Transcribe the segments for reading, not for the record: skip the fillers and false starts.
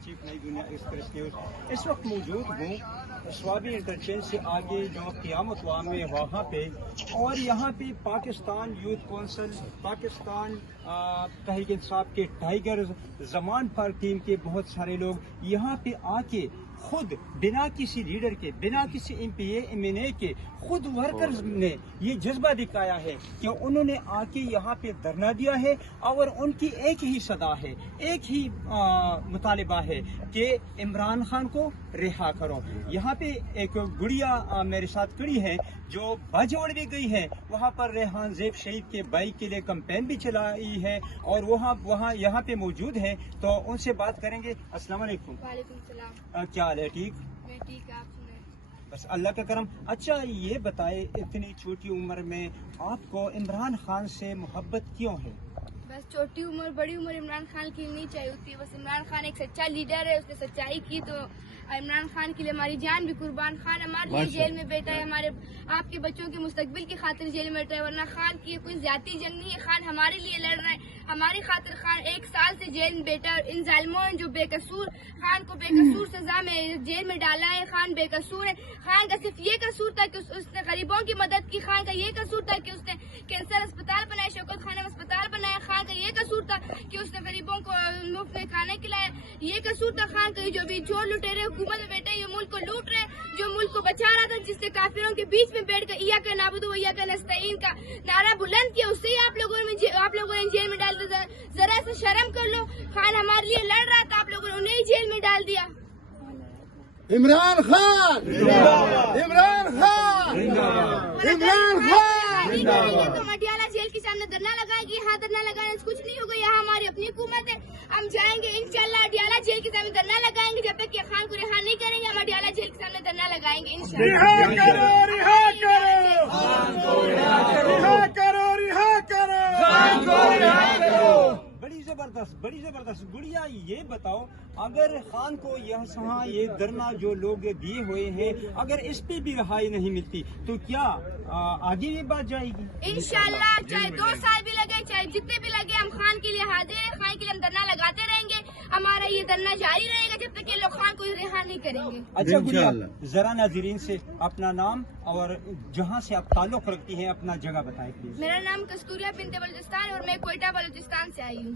Chief नई दुनिया express news. इस वक्त मौजूद हूँ स्वाबी इंटरचेंज से आगे जो क़यामत वाम में वहाँ पे, और यहाँ पे पाकिस्तान यूथ कौंसिल, पाकिस्तान तहरीक इंसाफ के टाइगर्स, ज़मान पार्क टीम के बहुत सारे लोग यहाँ पे आके खुद बिना किसी लीडर के, बिना किसी MPA MNA के, खुद वर्कर्स ने ये जज्बा दिखाया है कि उन्होंने आके यहाँ पे धरना दिया है और उनकी एक ही सदा है, एक ही मुतालिबा है कि इमरान खान को रिहा करो। यहाँ पे एक गुड़िया मेरे साथ खड़ी है जो बाजोड़ भी गई है, वहाँ पर रेहान ज़ेब शहीद के बाइक के लिए कैंपेन भी चलाई है और वहाँ यहाँ पे मौजूद है, तो उनसे बात करेंगे। अस्सलाम वालेकुम। वालेकुम सलाम। क्या हाल है? ठीक? मैं ठीक, आप सुनाएं? बस अल्लाह का करम। अच्छा ये बताए, इतनी छोटी उम्र में आपको इमरान खान से मोहब्बत क्यों है? बस छोटी उम्र बड़ी उम्र इमरान खान की नहीं चाहिए होती, बस इमरान खान एक सच्चा लीडर है, उसने सच्चाई की तो इमरान खान के लिए हमारी जान भी कुर्बान। खान हमारे लिए जेल में बैठा है, हमारे आपके बच्चों के मुस्तकबिल की खातिर जेल में बैठा है, वरना खान की कोई ज्यादा जंग नहीं है। खान हमारे लिए लड़ रहा है, हमारी खातिर खान 1 साल से जेल में बैठा है। इन जालिमों ने जो बेकसूर खान को बेकसूर सजा में जेल में डाला है, खान बेकसूर है। खान का सिर्फ ये कसूर था कि उसने गरीबों की मदद की। खान का ये कसूर था कि उसने कैंसर अस्पताल बनाया, शौकत खानम अस्पताल बनाया। खान का ये कसूर था कि उसने गरीबों को मुफ्त में खाने खिलाया। ये कसूर था खान का जो भी चोर लुटेरे हुकूमत में बैठे ये मुल्क को लूट रहे, जो मुल्क को बचा रहा था, जिसने काफिरों के बीच में बैठकर इया का नाबुदु इया का नस्तईन का नारा बुलंद किया, उससे ही आप लोगों ने जेल में डाल दिया। जरा सा शर्म कर लो, खान हमारे लिए लड़ रहा था, आप लोगों ने उन्हें ही जेल में डाल दिया। इमरान खान, इमरान खान, इमरान खान। तो मटियाला जेल के सामने धरना लगाएंगे, यहाँ धरना लगाने से कुछ नहीं होगा, यहाँ हमारी अपनी हुकूमत है। हम जाएंगे इंशाल्लाह मटियाला जेल के सामने धरना लगाएंगे, जब तक कि खान को रिहा नहीं करेंगे हम मटियाला जेल के सामने धरना लगाएंगे इंशाल्लाह। रिहा करो, रिहा करो, रिहा करो, रिहा करो, खान को रिहा करो। बड़ी जबरदस्त। गुड़िया ये बताओ, अगर खान को यहाँ ये धरना जो लोग दिए हुए हैं, अगर इस पे भी रिहाई नहीं मिलती तो क्या आगे ये बात जाएगी? इंशाल्लाह, चाहे 2 साल भी लगे, चाहे जितने भी लगे, हम खान के लिए हाजिर हैं। खान के लिए हम धरना लगाते रहेंगे, हमारा ये धरना जारी रहेगा जब तक ये लोग खान को रिहा नहीं करेंगे। अच्छा गुड़िया, जरा नाज़रीन से अपना नाम और जहाँ से आप ताल्लुक रखती हैं अपना जगह बताएं प्लीज। मेरा नाम कस्तूरिया बिनते बलूचिस्तान और मैं कोयटा बलूचिस्तान से आई हूँ।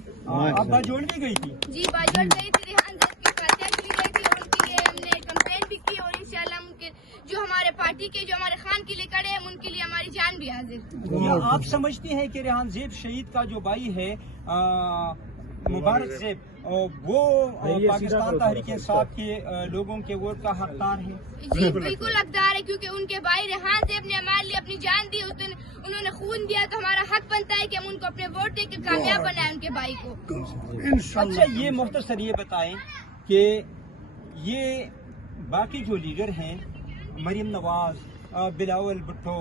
आप बाजोड़ भी गई थी? जी बाजोड़ गई थी, रेहान ज़ेब की फातिहा के लिए गई थी और उनके लिए हमने कैंपेन भी की, और इंशाल्लाह उनके जो हमारे पार्टी के जो हमारे खान के लिए खड़े हैं उनके लिए हमारी जान भी हाजिर। या आप समझती हैं कि रेहान ज़ेब शहीद का जो भाई है मुबारक ज़ेब, वो पाकिस्तान तहरीक इंसाफ के लोगों के वोट का हकदार है? जी बिल्कुल हकदार है, क्योंकि उनके भाई रेहान ज़ेब ने हमारे लिए अपनी जान दी, उस दिन उन्होंने खून दिया, तो हमारा हक बनता है कि हम उनको अपने वोट देकर कामयाब बनाए उनके भाई को। अच्छा ये मुख्तसर ये बताएं कि ये बाकी जो लीडर हैं, मरीम नवाज, बिलावल भुट्टो,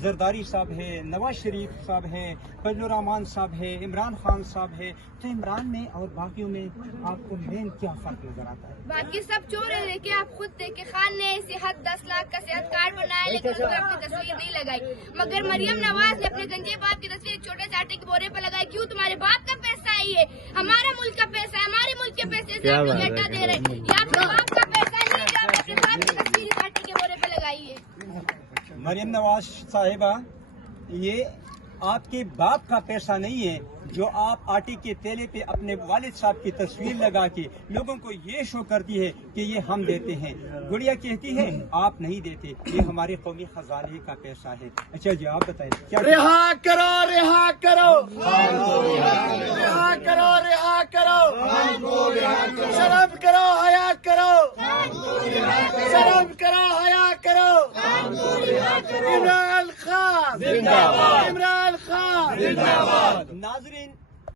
जरदारी साहब है, नवाज शरीफ साहब हैं, फजलुर रहमान साहब है, इमरान खान साहब है, तो इमरान में और बाकियों में आपको मेन क्या फर्क नजर आता है? बाकी सब चोर है, देखिए आप खुद देखे, खान ने सेहत 10 लाख का सेहत कार्ड बनाया लेकिन उस पर अपनी तस्वीर नहीं लगाई, मगर मरियम नवाज ने अपने गंजे बाप की तस्वीर छोटे से आटे के बोरे पर लगाई। क्यों? तुम्हारे बाप का पैसा है, ये हमारा मुल्क का पैसा है, हमारे मुल्क के पैसे से आप लटा दे रहे हैं, ये आपके बाप का पैसा नहीं है, आप अपने बाप की तस्वीर इस आटे के बोरे पर लगाई है। मरियम नवाज साहिबा, ये आपके बाप का पैसा नहीं है जो आप आटे के तेले पे अपने वालिद साहब की तस्वीर लगा के लोगों को ये शो करती है कि ये हम देते हैं। गुड़िया कहती है आप नहीं देते, ये हमारे कौमी खजाने का पैसा है। अच्छा जी आप बताएं क्या? रिहा करो, रिहा करो, रिहा करो, रिहा करो, शर्म करो, हया करो, शर्म करो, हया करो। इमरान खान जिंदाबाद, इमरान खान जिंदाबाद। नाजरीन,